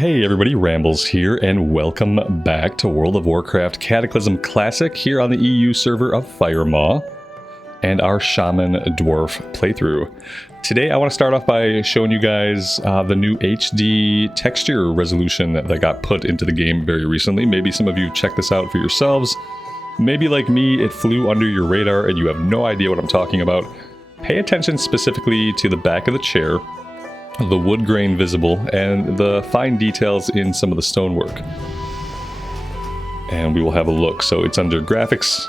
Hey everybody, Rambles here, and welcome back to World of Warcraft Cataclysm Classic here on the EU server of Firemaw and our Shaman Dwarf playthrough. Today I want to start off by showing you guys the new HD texture resolution that got put into the game very recently. Maybe some of you checked this out for yourselves. Maybe like me, it flew under your radar and you have no idea what I'm talking about. Pay attention specifically to the back of the chair, the wood grain visible, and the fine details in some of the stonework. And we will have a look. So it's under graphics,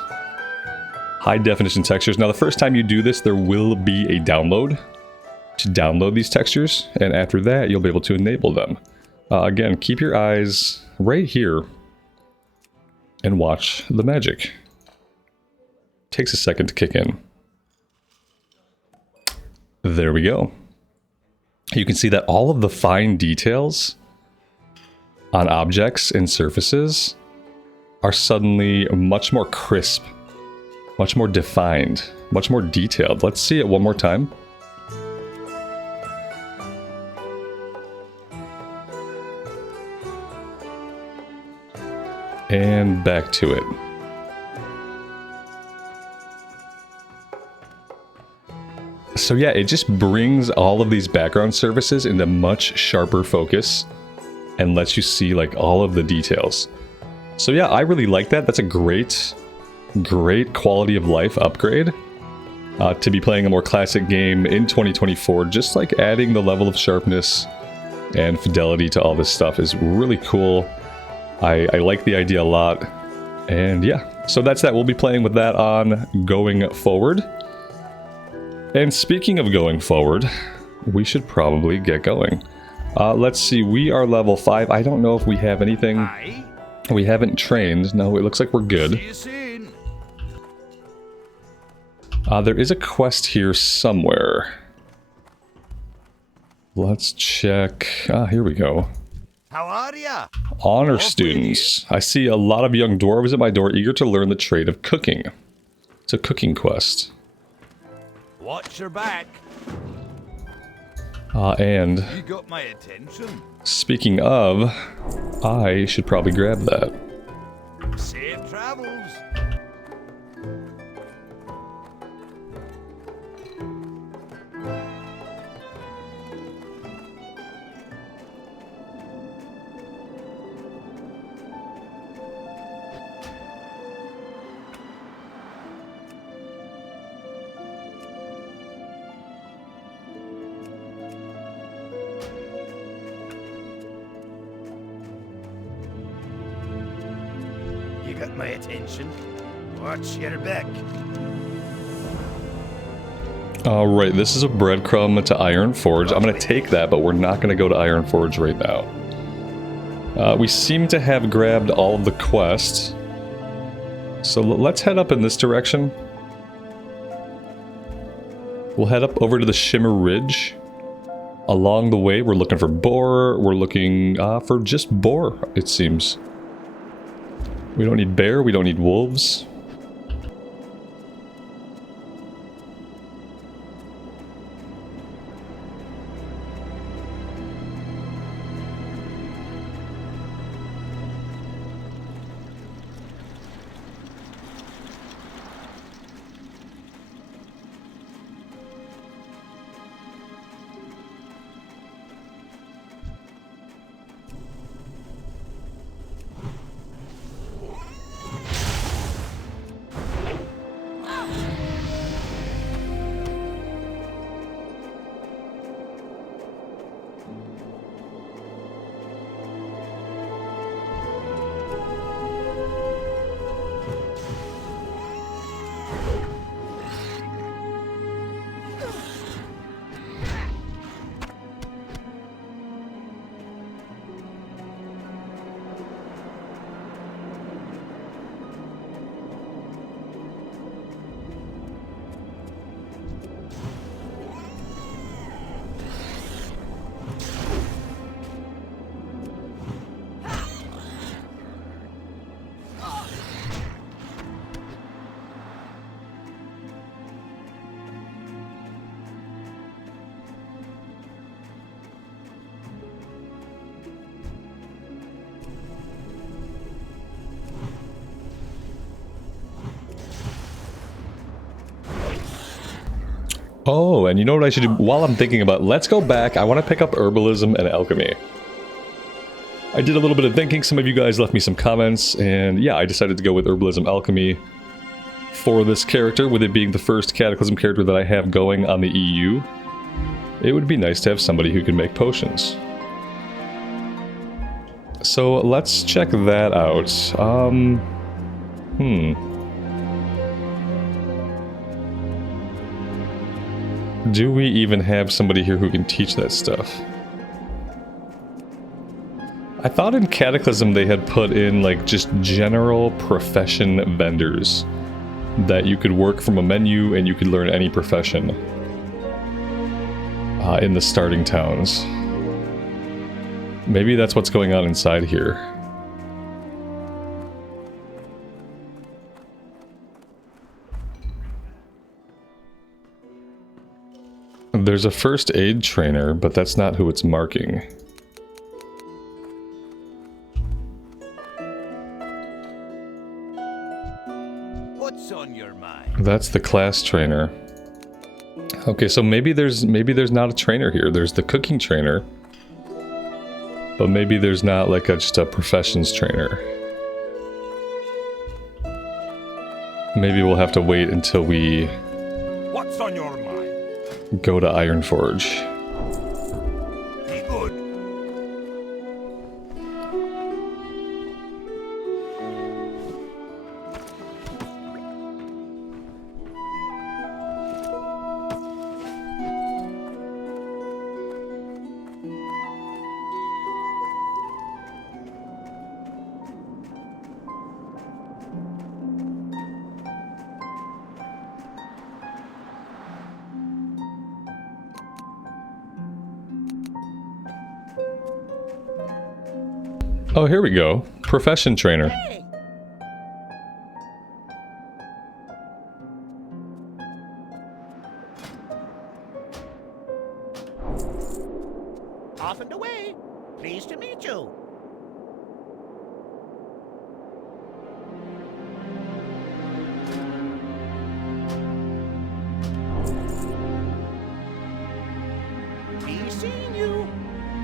high definition textures. Now the first time you do this, there will be a download to download these textures, and after that you'll be able to enable them. Again, keep your eyes right here and watch the magic. Takes a second to kick in. There we go. You can see that all of the fine details on objects and surfaces are suddenly much more crisp, much more defined, much more detailed. Let's see it one more time. And back to it. So yeah, it just brings all of these background surfaces into much sharper focus and lets you see like all of the details. So yeah, I really like that. That's a great quality of life upgrade to be playing a more classic game in 2024. Just like adding the level of sharpness and fidelity to all this stuff is really cool. I like the idea a lot. And yeah, so that's that. We'll be playing with that on going forward. And speaking of going forward, we should probably get going. Let's see, we are level 5. I don't know if we have anything. We haven't trained. No, it looks like we're good. There is a quest here somewhere. Let's check. Here we go. How are ya? Honor students. I see a lot of young dwarves at my door eager to learn the trade of cooking. It's a cooking quest. Watch your back. And You got my attention. speaking of, I should probably grab that. Safe travels. You got my attention. Watch your back. Alright, this is a breadcrumb to Iron Forge. I'm going to take that, but we're not going to go to Iron Forge right now. We seem to have grabbed all of the quests. So let's head up in this direction. We'll head up over to the Shimmer Ridge. Along the way, we're looking for boar. We're looking for just boar, it seems. We don't need bear, we don't need wolves. Oh, and you know what I should do? While I'm thinking about, let's go back. I want to pick up herbalism and alchemy. I did a little bit of thinking. Some of you guys left me some comments, and yeah, I decided to go with herbalism alchemy for this character, with it being the first Cataclysm character that I have going on the EU. It would be nice to have somebody who can make potions. So let's check that out. Do we even have somebody here who can teach that stuff? I thought in Cataclysm they had put in like just general profession vendors that you could work from a menu and you could learn any profession in the starting towns. Maybe that's what's going on inside here. There's a first aid trainer, but that's not who it's marking. What's on your mind? That's the class trainer. Okay, so maybe there's not a trainer here. There's the cooking trainer, but maybe there's not like just a professions trainer. Maybe we'll have to wait until we What's on your mind? go to Ironforge. Be good. Oh, here we go. Profession trainer. Hey. Off and away. Pleased to meet you. Be seeing you.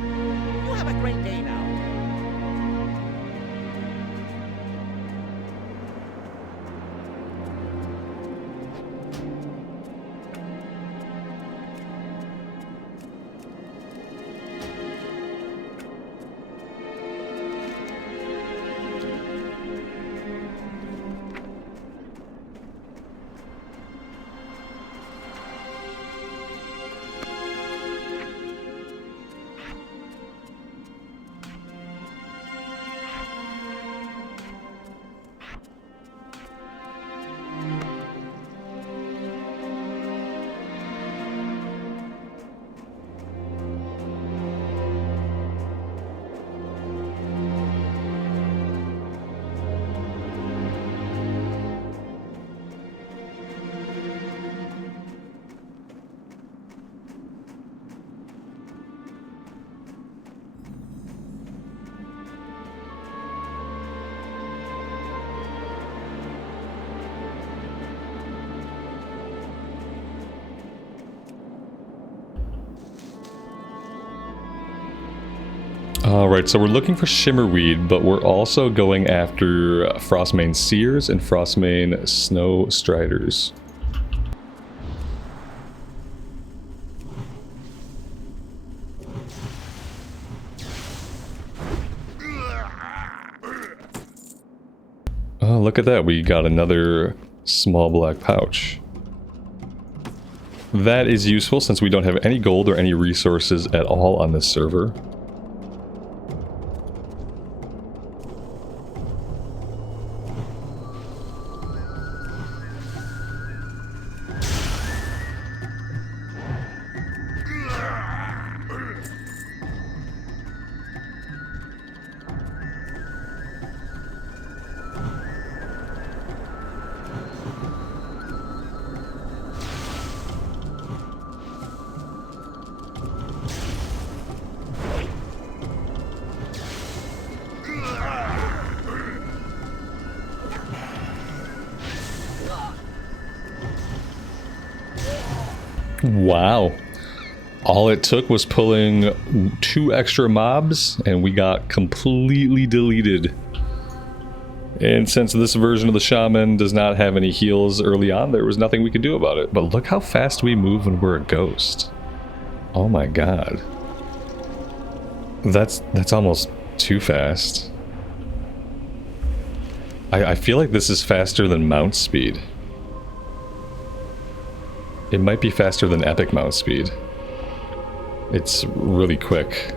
You have a great day now. Alright, so we're looking for Shimmerweed, but we're also going after Frostmane Seers and Frostmane Snow Striders. Oh, look at that. We got another small black pouch. That is useful since we don't have any gold or any resources at all on this server. Wow. All it took was pulling 2 extra mobs, and we got completely deleted. And since this version of the Shaman does not have any heals early on, there was nothing we could do about it. But look how fast we move when we're a ghost. Oh my god. That's almost too fast. I feel like this is faster than mount speed. It might be faster than epic mount speed. It's really quick.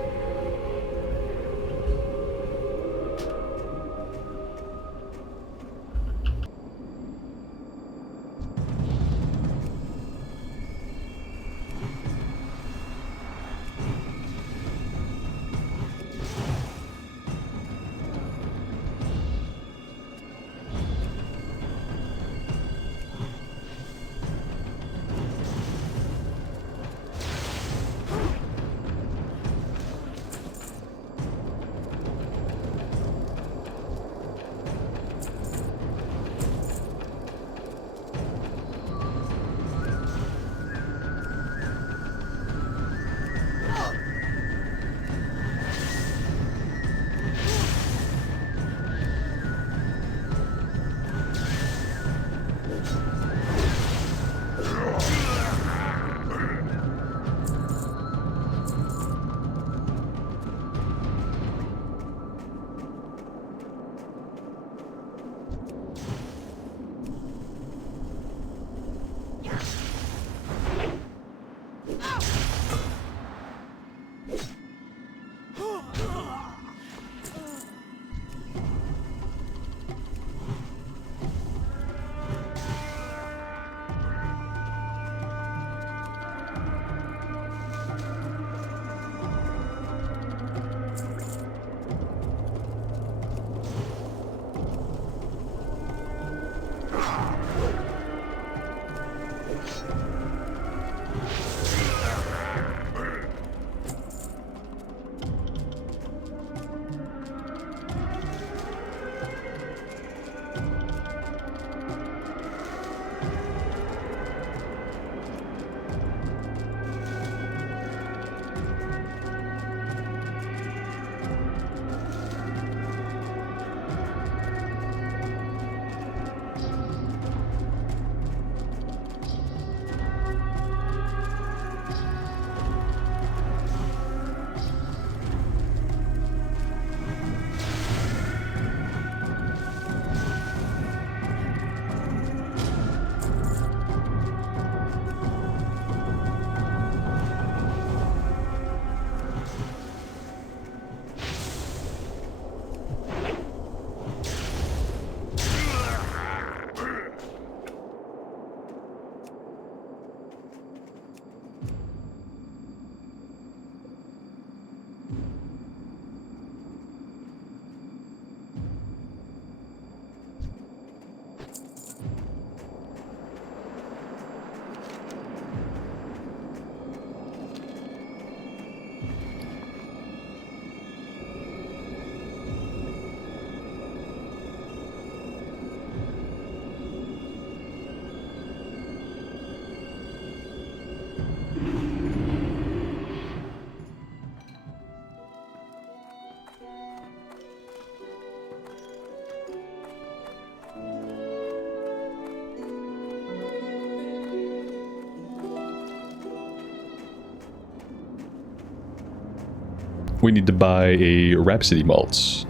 We need to buy a Rhapsody Malt.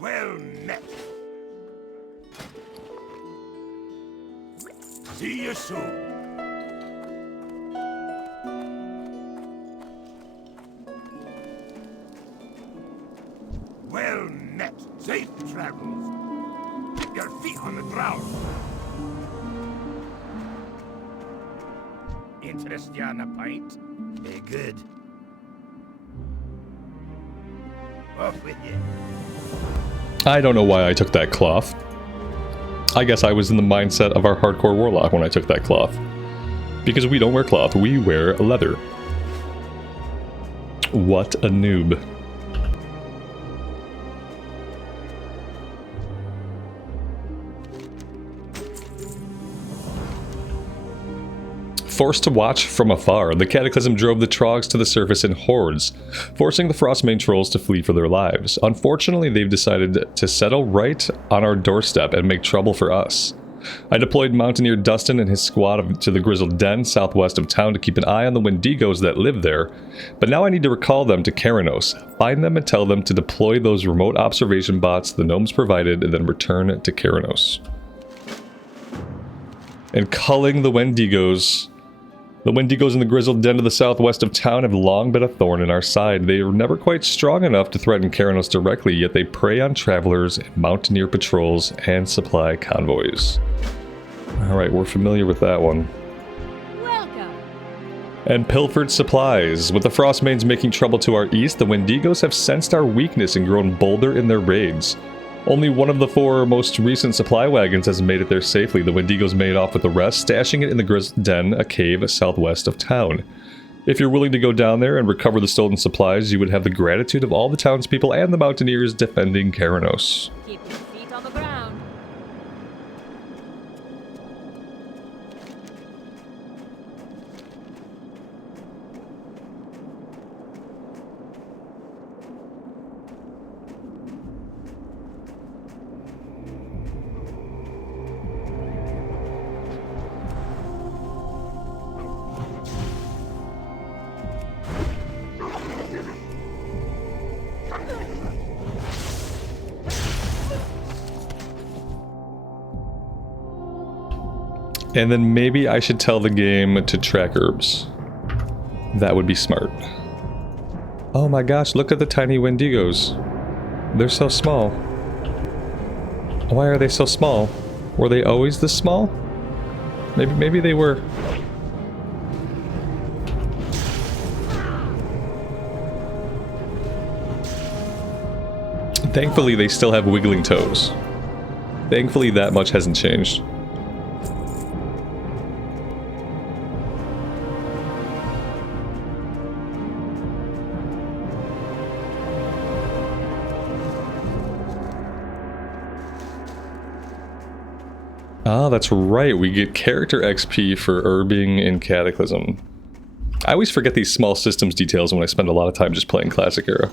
Well met. See you soon. Well met. Safe travels. Keep your feet on the ground. Interest you on a pint? Be good. Off with you. I don't know why I took that cloth. I guess I was in the mindset of our hardcore warlock when I took that cloth. Because we don't wear cloth, we wear leather. What a noob. Forced to watch from afar, the Cataclysm drove the Trogs to the surface in hordes, forcing the Frostmane trolls to flee for their lives. Unfortunately, they've decided to settle right on our doorstep and make trouble for us. I deployed Mountaineer Dustin and his squad to the Grizzled Den southwest of town to keep an eye on the Wendigos that live there, but now I need to recall them to Keranos, find them and tell them to deploy those remote observation bots the gnomes provided, and then return to Keranos. And culling the Wendigos. The Wendigos in the Grizzled Den to the southwest of town have long been a thorn in our side. They are never quite strong enough to threaten Keranos directly, yet they prey on travelers, mountaineer patrols, and supply convoys. Alright, we're familiar with that one. Welcome. And pilfered supplies. With the Frostmanes making trouble to our east, the Wendigos have sensed our weakness and grown bolder in their raids. Only one of the 4 most recent supply wagons has made it there safely. The Wendigos made off with the rest, stashing it in the Grizzled Den, a cave southwest of town. If you're willing to go down there and recover the stolen supplies, you would have the gratitude of all the townspeople and the mountaineers defending Keranos. Keep your feet on the ground. And then maybe I should tell the game to track herbs. That would be smart. Oh my gosh, look at the tiny Wendigos. They're so small. Why are they so small? Were they always this small? Maybe they were. Thankfully, they still have wiggling toes. Thankfully, that much hasn't changed. Ah, that's right. We get character XP for herbing in Cataclysm. I always forget these small systems details when I spend a lot of time just playing Classic Era.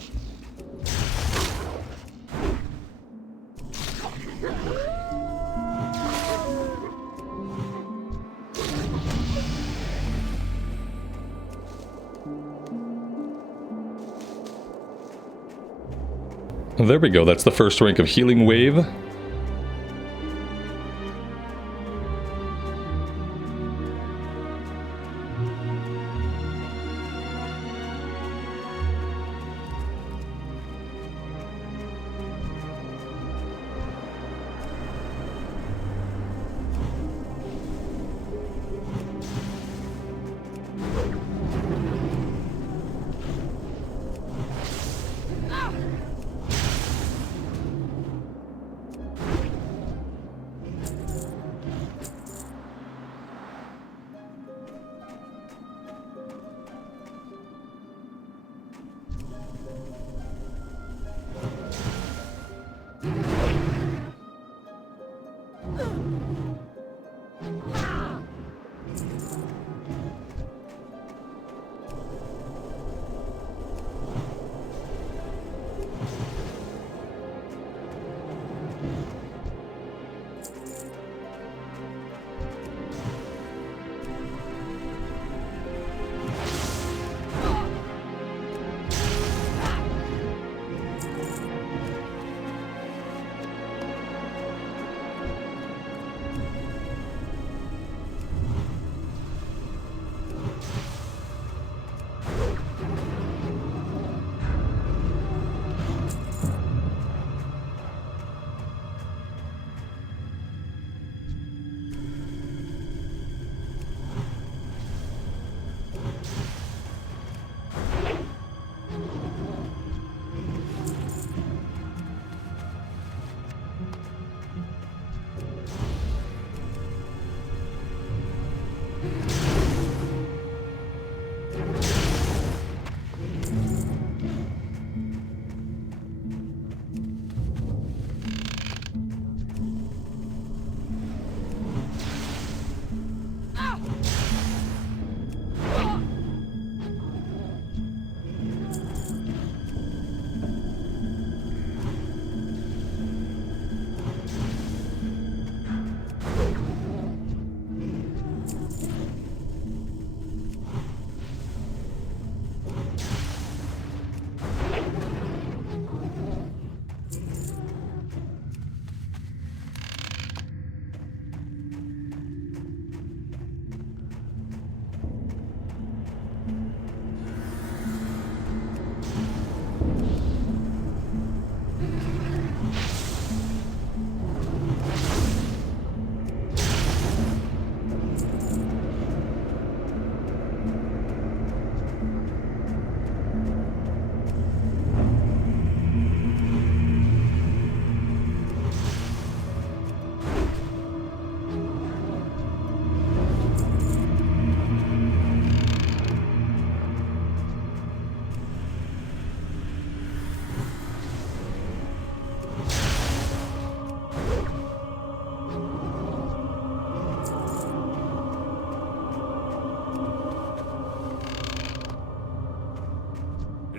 There we go. That's the first rank of Healing Wave.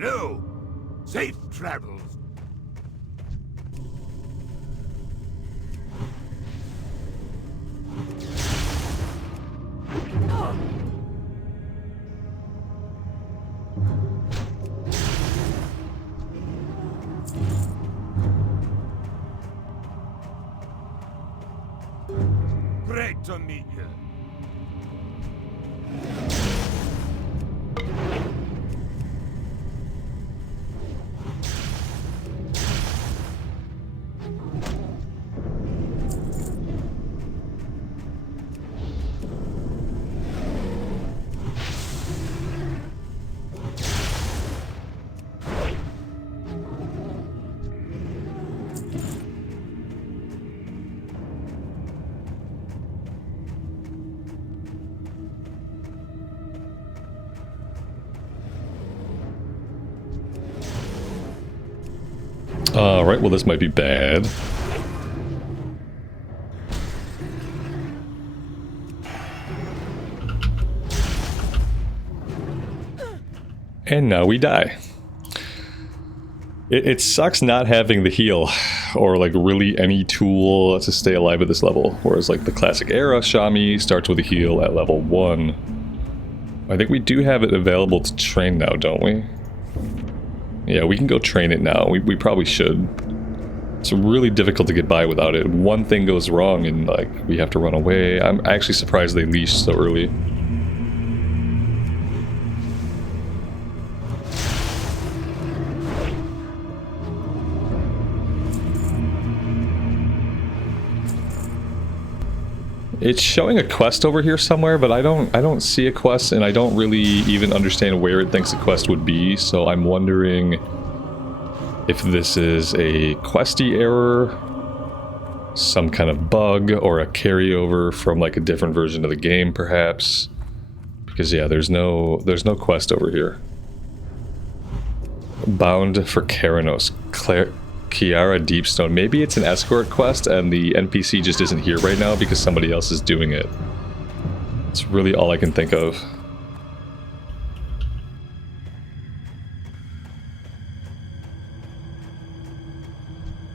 No. Safe travels. Great to meet you. Alright, well this might be bad. And now we die. It sucks not having the heal, or like really any tool to stay alive at this level. Whereas like the classic era Shami starts with a heal at level 1. I think we do have it available to train now, don't we? Yeah, we can go train it now. We probably should. It's really difficult to get by without it. One thing goes wrong and like we have to run away. I'm actually surprised they leashed so early. It's showing a quest over here somewhere, but I don't see a quest, and I don't really even understand where it thinks a quest would be, so I'm wondering if this is a questy error, some kind of bug, or a carryover from like a different version of the game, perhaps. Because yeah, there's no quest over here. Bound for Keranos. Kiara Deepstone. Maybe it's an escort quest and the NPC just isn't here right now because somebody else is doing it. It's really all I can think of.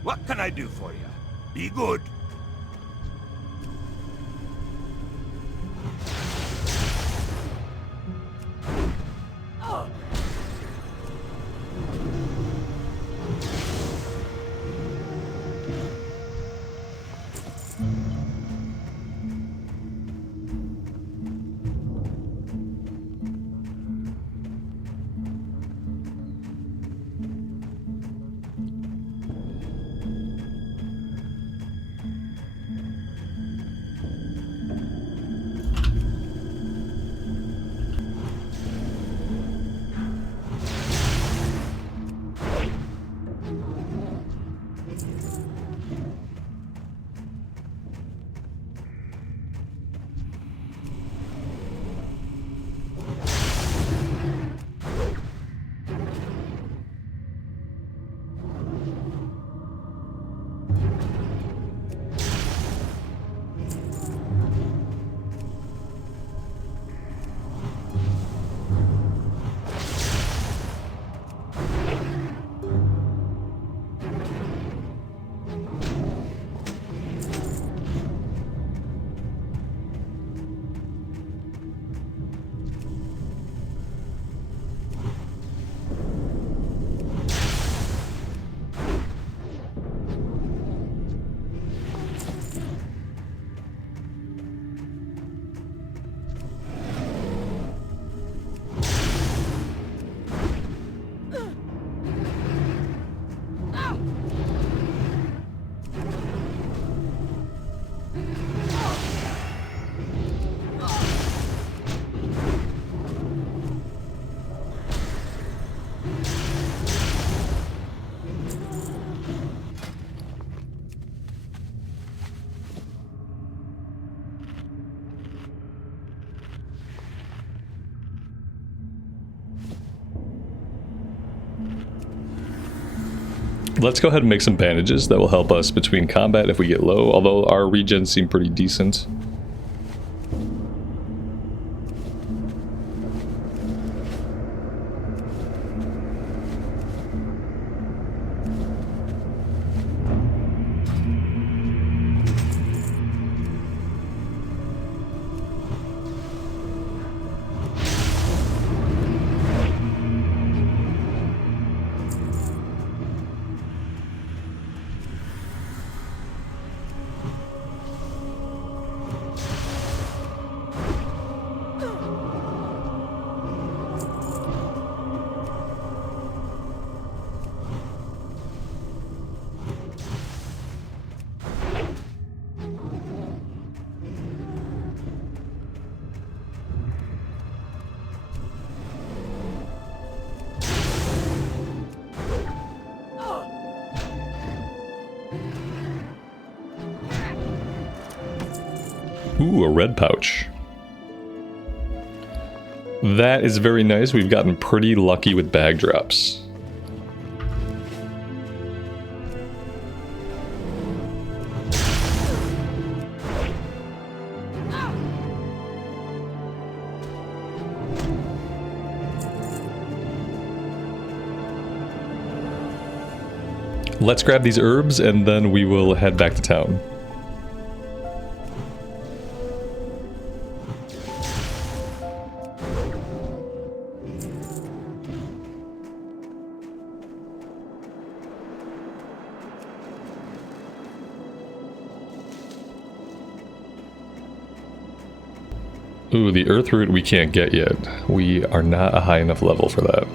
What can I do for you? Be good. Let's go ahead and make some bandages that will help us between combat if we get low, although our regen seem pretty decent. Ooh, a red pouch. That is very nice. We've gotten pretty lucky with bag drops. Let's grab these herbs and then we will head back to town. Ooh, the earth root we can't get yet. We are not a high enough level for that.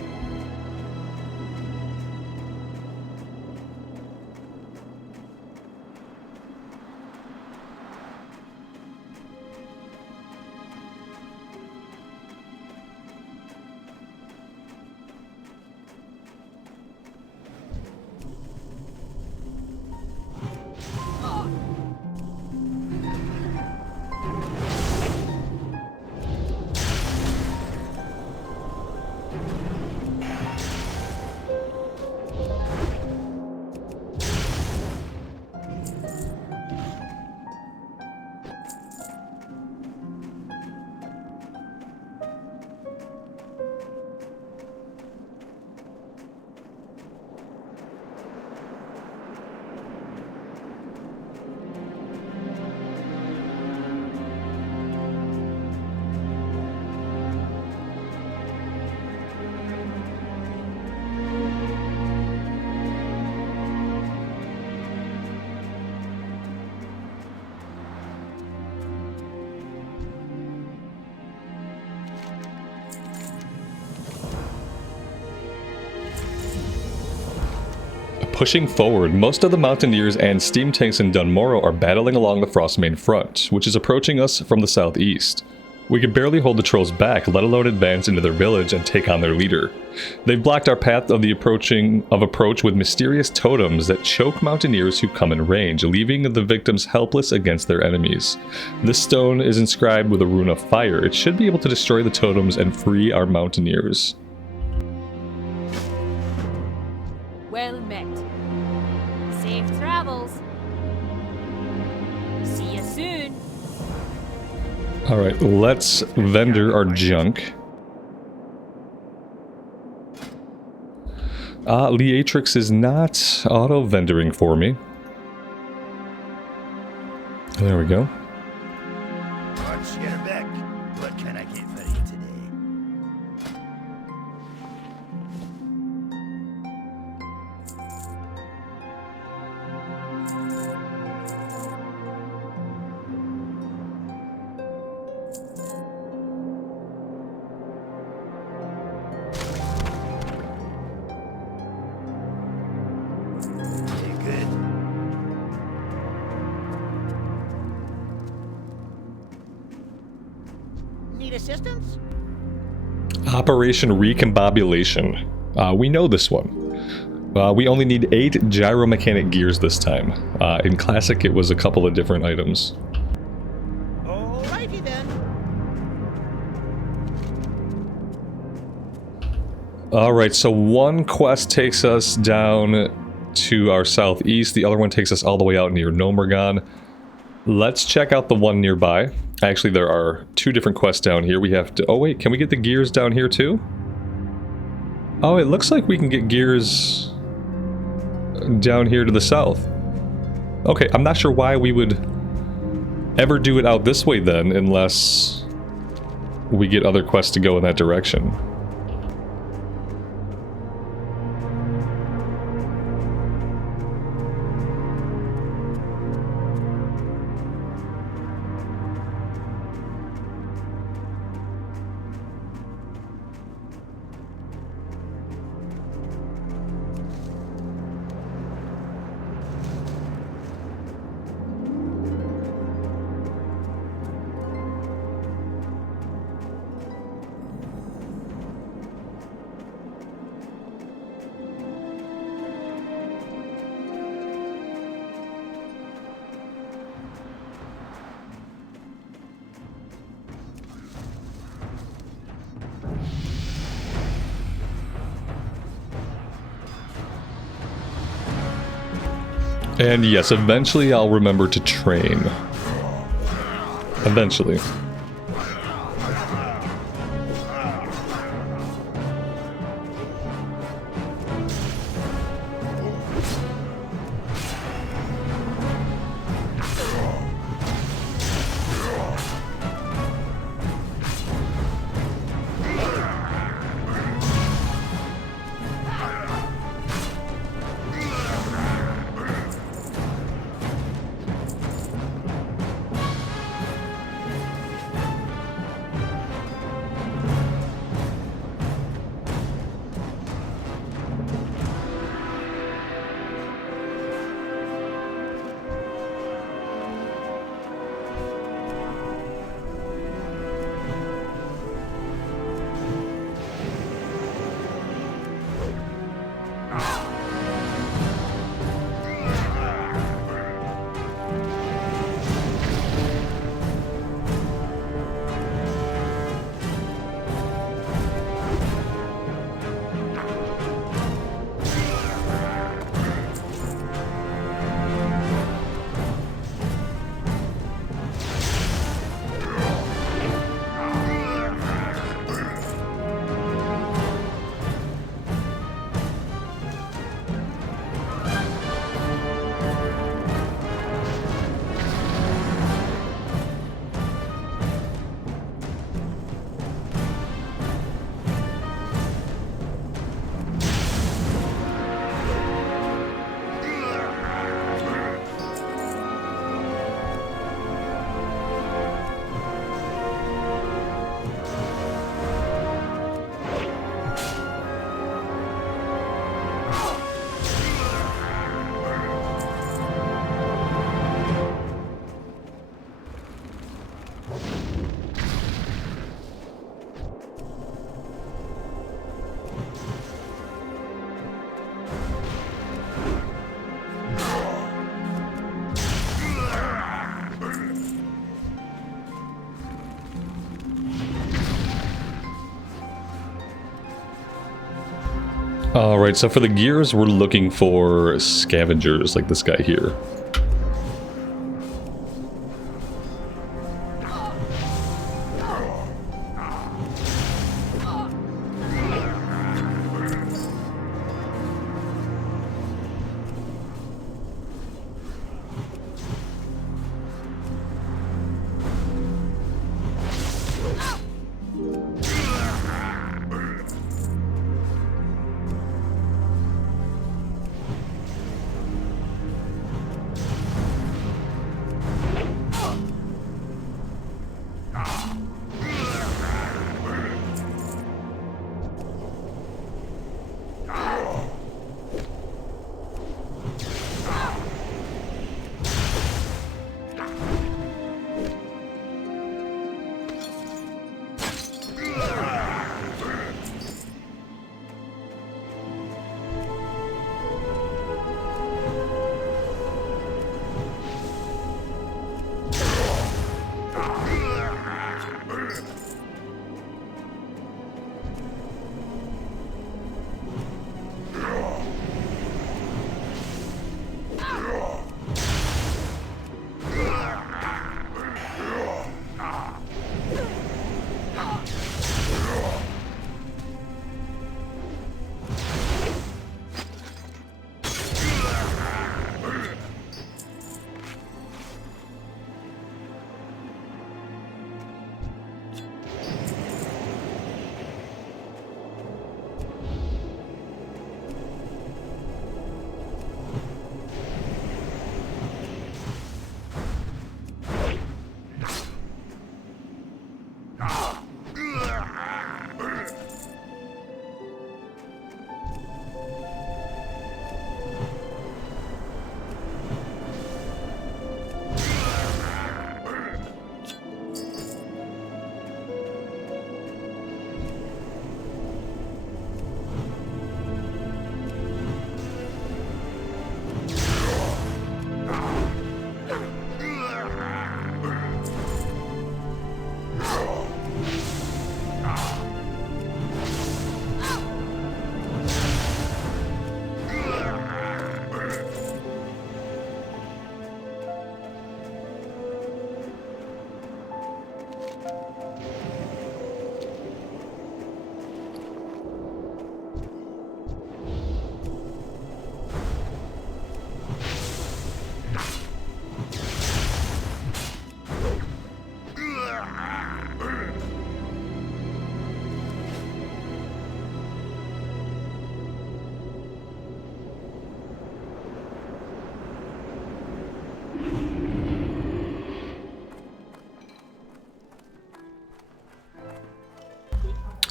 Pushing forward, most of the Mountaineers and steam tanks in Dun Morogh are battling along the Frostmane Front, which is approaching us from the southeast. We could barely hold the trolls back, let alone advance into their village and take on their leader. They've blocked our path of approach with mysterious totems that choke Mountaineers who come in range, leaving the victims helpless against their enemies. This stone is inscribed with a rune of fire. It should be able to destroy the totems and free our Mountaineers. Well met. Safe travels. See you soon. Alright, let's vendor our junk. Leatrix is not auto-vendoring for me. There we go. What can I get for you today? Need assistance? Operation Recombobulation. We know this one. We only need 8 gyromechanic gears this time. In Classic, it was a couple of different items. Alrighty then. Alright, so one quest takes us down to our southeast, the other one takes us all the way out near Morogh. Let's check out the one nearby. Actually, there are 2 different quests down here. We have to... Oh wait, can we get the gears down here too? Oh, it looks like we can get gears down here to the south. Okay, I'm not sure why we would ever do it out this way then, unless we get other quests to go in that direction. And yes, eventually I'll remember to train. Eventually. Alright, so for the gears, we're looking for scavengers like this guy here.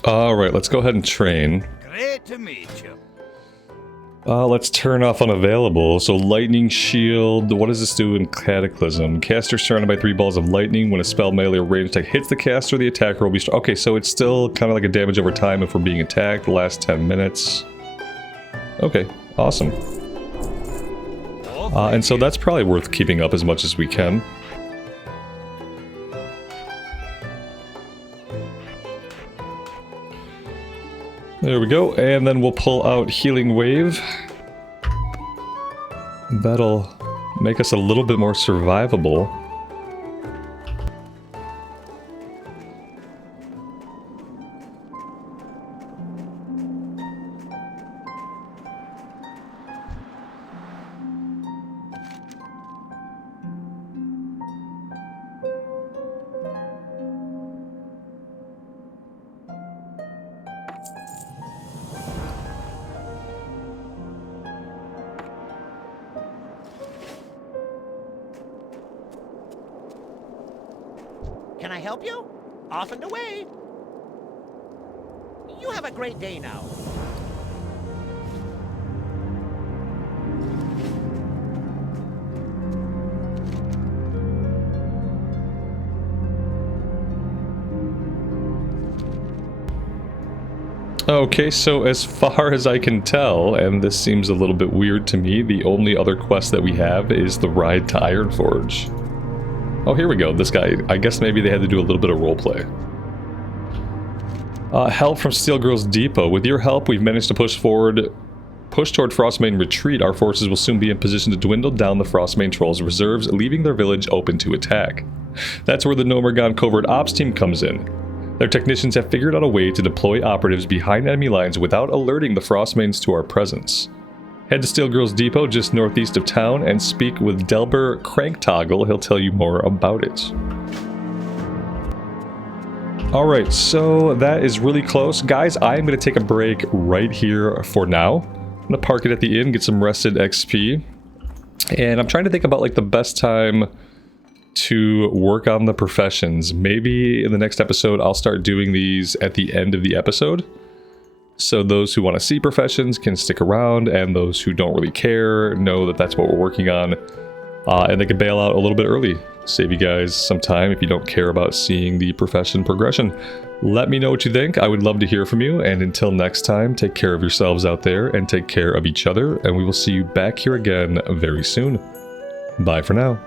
Alright, let's go ahead and train. Great to meet you. Let's turn off unavailable. So lightning shield, what does this do in Cataclysm? Caster surrounded by 3 balls of lightning. When a spell, melee, or ranged attack hits the caster, the attacker will be... Okay, so it's still kind of like a damage over time if we're being attacked. The last 10 minutes. Okay, awesome. And so that's probably worth keeping up as much as we can. There we go, and then we'll pull out Healing Wave. That'll make us a little bit more survivable. Can I help you? Off and away. You have a great day now. Okay, so as far as I can tell, and this seems a little bit weird to me, the only other quest that we have is the ride to Ironforge. Oh, here we go. This guy. I guess maybe they had to do a little bit of roleplay. Help from Steel Girl's Depot. With your help, we've managed to push toward Frostmane Retreat. Our forces will soon be in position to dwindle down the Frostmane Trolls' reserves, leaving their village open to attack. That's where the Dun Morogh Covert Ops team comes in. Their technicians have figured out a way to deploy operatives behind enemy lines without alerting the Frostmanes to our presence. Head to Steel Girl's Depot just northeast of town and speak with Delbur Cranktoggle. He'll tell you more about it. Alright, so that is really close. Guys, I'm going to take a break right here for now. I'm going to park it at the inn, get some rested XP. And I'm trying to think about like the best time to work on the professions. Maybe in the next episode I'll start doing these at the end of the episode. So those who want to see professions can stick around, and those who don't really care know that that's what we're working on. And they can bail out a little bit early. Save you guys some time if you don't care about seeing the profession progression. Let me know what you think. I would love to hear from you. And until next time, take care of yourselves out there and take care of each other. And we will see you back here again very soon. Bye for now.